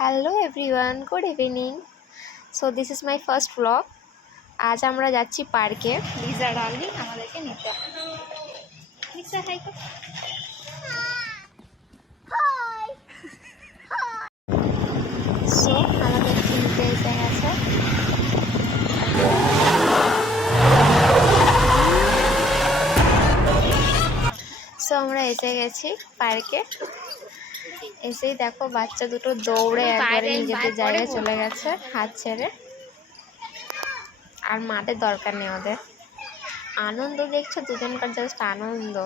Hello everyone, good evening. So this is my first blog. আজ আমরা যাচ্ছি পার্কে লিজা ডার্লিং আমাদেরকে নিতে। লিজা হাই কর। সো আমাদের কিনতে এসে গেছে। সো আমরা এসে গেছি পার্কে। এসেই দেখো বাচ্চা দুটো দৌড়ে একবারে নিজেদের জায়গায় চলে গেছে হাত ছেড়ে। আর মাঠের দরকার নেই ওদের। আনন্দ দেখছো, দুজনকার জাস্ট আনন্দ।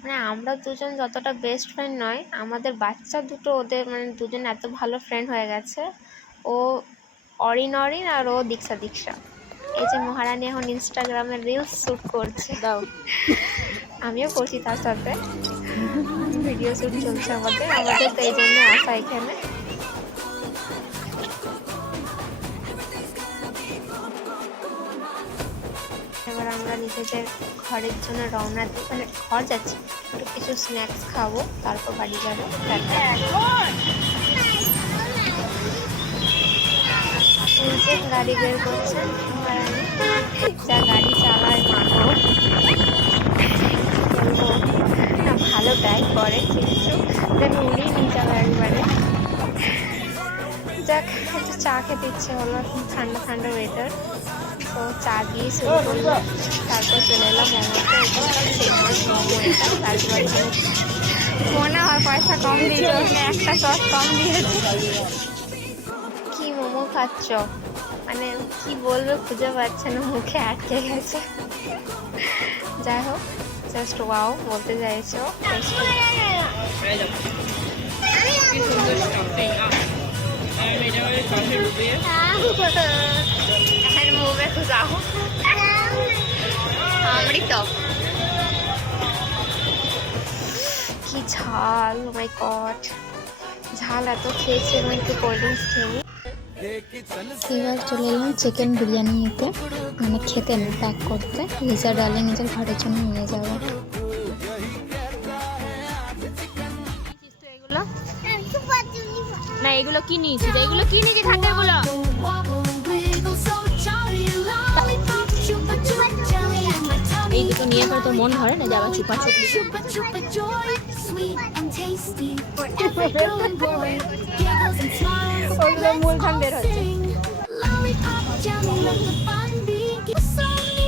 মানে আমরা দুজন যতটা বেস্ট ফ্রেন্ড নয়, আমাদের বাচ্চা দুটো ওদের মানে দুজন এত ভালো ফ্রেন্ড হয়ে গেছে। ও অরিন আর ও দীক্ষা। এই যে মহারানী এখন ইনস্টাগ্রামে রিলস শ্যুট করছে, দাও আমিও করছি তার সাথে ভিডিও শ্যুট চলছে আমাদের তো এই জন্য আসা এখানে। এবার আমরা নিজেদের ঘরের জন্য রওনা দিই, মানে ঘর যাচ্ছি, একটু কিছু স্ন্যাক্স খাবো, তারপর বাড়ি যাবো। গাড়ি বের করছে মহারানী, যা গাড়ি চালায় মানো, না ভালো ড্রাইভ করে কিন্তু যেন উনি নিয়ে যাবে একবারে। যাক, একটু চা খেতে ইচ্ছে হলো, ঠান্ডা ওয়েদার, তো চা দিয়ে শুরু করলো। তারপর চলে এলাম মোমোতে। ফেমাস মোমো এটা, তারপর মনে হয় পয়সা কম দিয়েছে, একটা সস কম দিয়েছে। কি মোমো খাচ্ছ, মানে কি বলবে খুঁজে পাচ্ছে না, মুখে আটকে গেছে। যাই হোক, জাস্ট ওয়াও বলতে চাইছো। মুখ में खुजाओ अमृत কি ঝাল, মাই গড, ঝাল এত খেয়েছে। এবং একটু কোল্ড ড্রিঙ্কস খেয়ে নিই। এবার চলে এলাম চিকেন বিরিয়ানি নিতে, মানে খেতে না, প্যাক করতে। লিজা ডার্লিং নিজের ঘরের জন্য নিয়ে যাবে। না এগুলো কি নিয়েছি, এগুলো কি নিয়েছি থাকের গুলো। এই দুটো নিয়ে পরে তোর মন ধরে না যাবা চুপাচুপি। মূলধান বের হচ্ছে।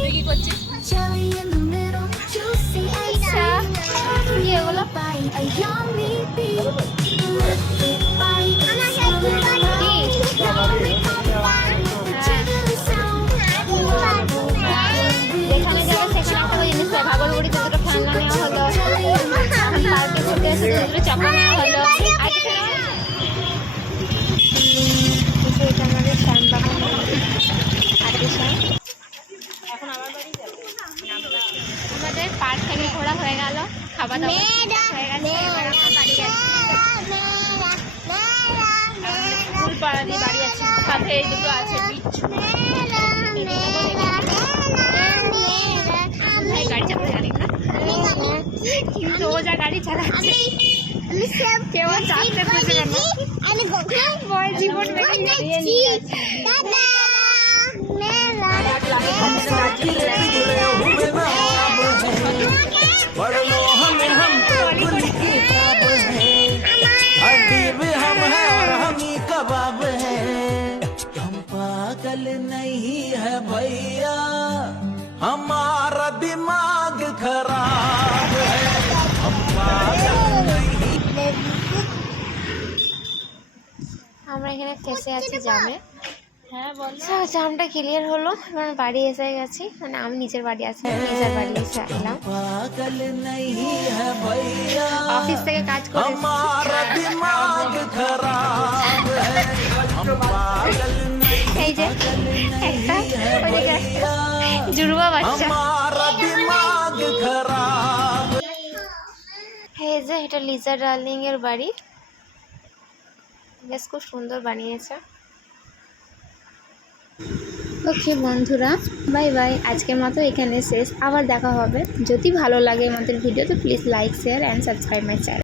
তুই কি করছিস? এগুলো ভাগলপুরিতে দুটো খেলনা নেওয়া হলো, পার্কে ঘুরতে এসে দুটো চাকা নেওয়া হলো। এটা আমাদের শ্যামবাবু মন্দির। এখন আবার বাড়ি যাবো। আমাদের পার্ক থেকে ঘোরা হয়ে গেল, খাওয়া দাওয়া হয়ে গেছে, এবার আমরা বাড়ি যাচ্ছি। ফুল পাড়ানি বাড়ি আছে, সাথে এই দুটো আছে বিচ্ছু। গাড়ি চালাতে জানি না, কিন্তু ও যা গাড়ি চালাচ্ছে কেউ চাপতে খুঁজে না। বয় জীবন पागल नहीं है भैया, हमारा दिमाग खराब है, हम पागल नहीं। আমরা এখানে ফেসে আছি জামে। হ্যাঁ বল। জামটা ক্লিয়ার হলো, এবার বাড়ি এসে গেছি, মানে আমি নিজের বাড়ি আছি, নিজের বাড়ি এসে এলাম। অফিস থেকে কাজ করে এই যে একটা জুড়বা বাচ্চা। এই যে এটা লিজা ডার্লিং এর বাড়ি, বেশ খুব সুন্দর বানিয়েছে। ওকে বন্ধুরা, বাই বাই, আজকের মতো এখানে শেষ। আবার দেখা হবে। যদি ভালো লাগে আমাদের ভিডিও তো please like share and subscribe my channel.